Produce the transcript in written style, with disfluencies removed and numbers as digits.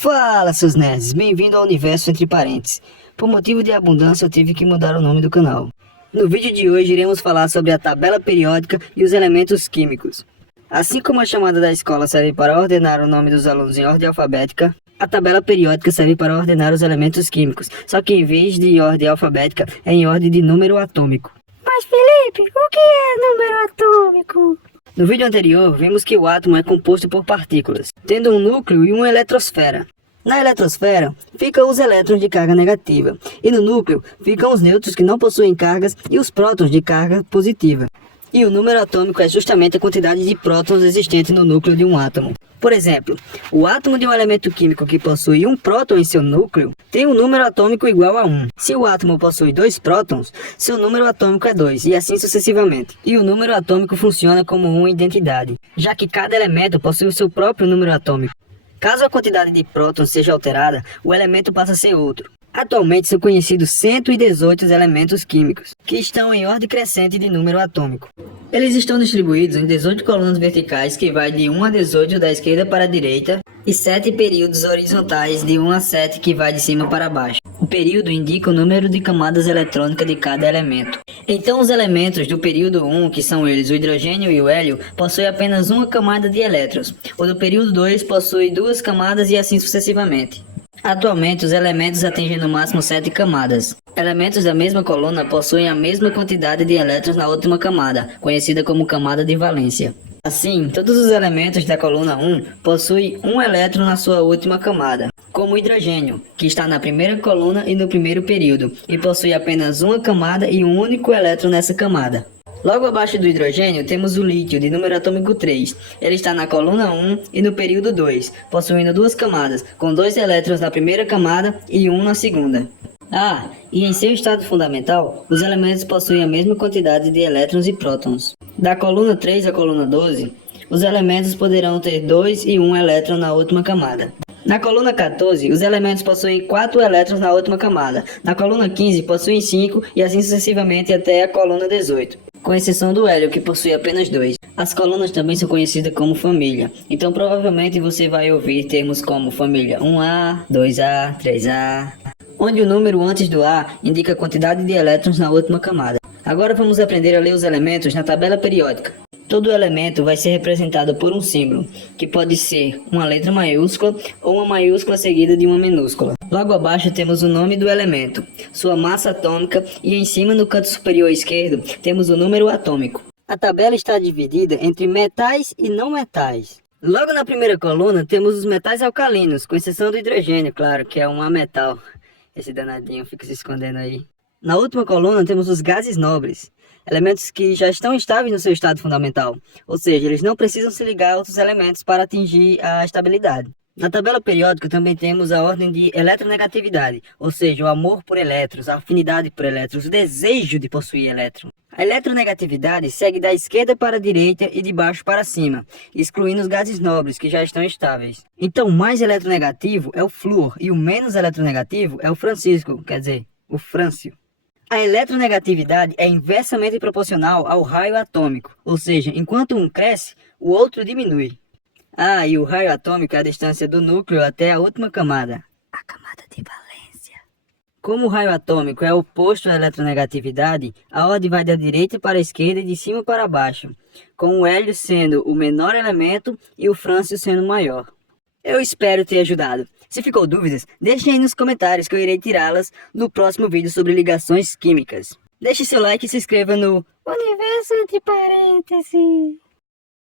Fala, seus nerds! Bem-vindo ao Universo Entre Parênteses. Por motivo de abundância, eu tive que mudar o nome do canal. No vídeo de hoje, iremos falar sobre a tabela periódica e os elementos químicos. Assim como a chamada da escola serve para ordenar o nome dos alunos em ordem alfabética, a tabela periódica serve para ordenar os elementos químicos, só que em vez de ordem alfabética, é em ordem de número atômico. Mas Felipe, o que é número atômico? No vídeo anterior, vimos que o átomo é composto por partículas, tendo um núcleo e uma eletrosfera. Na eletrosfera, ficam os elétrons de carga negativa, e no núcleo ficam os nêutrons que não possuem cargas e os prótons de carga positiva. E o número atômico é justamente a quantidade de prótons existente no núcleo de um átomo. Por exemplo, o átomo de um elemento químico que possui um próton em seu núcleo tem um número atômico igual a 1. Se o átomo possui 2 prótons, seu número atômico é 2, e assim sucessivamente. E o número atômico funciona como uma identidade, já que cada elemento possui o seu próprio número atômico. Caso a quantidade de prótons seja alterada, o elemento passa a ser outro. Atualmente são conhecidos 118 elementos químicos, que estão em ordem crescente de número atômico. Eles estão distribuídos em 18 colunas verticais que vai de 1 a 18 da esquerda para a direita e 7 períodos horizontais de 1 a 7 que vai de cima para baixo. O período indica o número de camadas eletrônicas de cada elemento. Então os elementos do período 1, que são eles o hidrogênio e o hélio, possuem apenas uma camada de elétrons. O do período 2 possui 2 camadas e assim sucessivamente. Atualmente, os elementos atingem no máximo 7 camadas. Elementos da mesma coluna possuem a mesma quantidade de elétrons na última camada, conhecida como camada de valência. Assim, todos os elementos da coluna 1 possuem um elétron na sua última camada, como o hidrogênio, que está na primeira coluna e no primeiro período, e possui apenas uma camada e um único elétron nessa camada. Logo abaixo do hidrogênio temos o lítio, de número atômico 3. Ele está na coluna 1 e no período 2, possuindo 2 camadas, com 2 elétrons na primeira camada e 1 na segunda. E em seu estado fundamental, os elementos possuem a mesma quantidade de elétrons e prótons. Da coluna 3 à coluna 12, os elementos poderão ter 2 e 1 elétron na última camada. Na coluna 14, os elementos possuem 4 elétrons na última camada. Na coluna 15, possuem 5 e assim sucessivamente até a coluna 18. Com exceção do hélio, que possui apenas 2. As colunas também são conhecidas como família, então provavelmente você vai ouvir termos como família 1A, 2A, 3A, onde o número antes do A indica a quantidade de elétrons na última camada. Agora vamos aprender a ler os elementos na tabela periódica. Todo elemento vai ser representado por um símbolo, que pode ser uma letra maiúscula ou uma maiúscula seguida de uma minúscula. Logo abaixo temos o nome do elemento, sua massa atômica e em cima no canto superior esquerdo temos o número atômico. A tabela está dividida entre metais e não metais. Logo na primeira coluna temos os metais alcalinos, com exceção do hidrogênio, claro, que é um ametal. Esse danadinho fica se escondendo aí. Na última coluna temos os gases nobres, elementos que já estão estáveis no seu estado fundamental, ou seja, eles não precisam se ligar a outros elementos para atingir a estabilidade. Na tabela periódica também temos a ordem de eletronegatividade, ou seja, o amor por elétrons, a afinidade por elétrons, o desejo de possuir elétrons. A eletronegatividade segue da esquerda para a direita e de baixo para cima, excluindo os gases nobres que já estão estáveis. Então o mais eletronegativo é o flúor e o menos eletronegativo é o francisco, quer dizer, o frâncio. A eletronegatividade é inversamente proporcional ao raio atômico, ou seja, enquanto um cresce, o outro diminui. E o raio atômico é a distância do núcleo até a última camada, a camada de valência. Como o raio atômico é oposto à eletronegatividade, a ordem vai da direita para a esquerda e de cima para baixo, com o hélio sendo o menor elemento e o frâncio sendo o maior. Eu espero ter ajudado. Se ficou dúvidas, deixem aí nos comentários que eu irei tirá-las no próximo vídeo sobre ligações químicas. Deixe seu like e se inscreva no Universo Entre Parênteses.